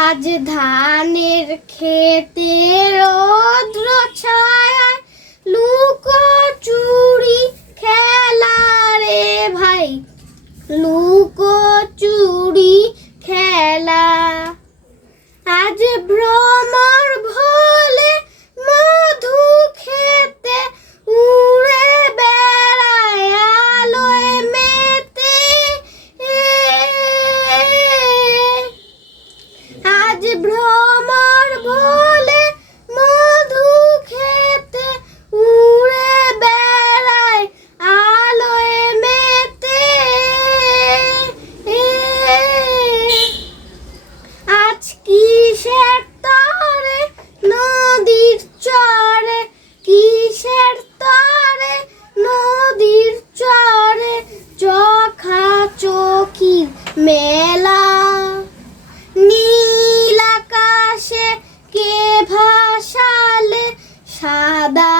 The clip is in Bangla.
আজ ধানের খেতে রৌদ্র ছায়া লুকো চুরি খেলা রে ভাই। লুকো চুরি খেলা। আজ ভ্রম চোখির মেলা। নীল আকাশে কে ভাসালে সাদা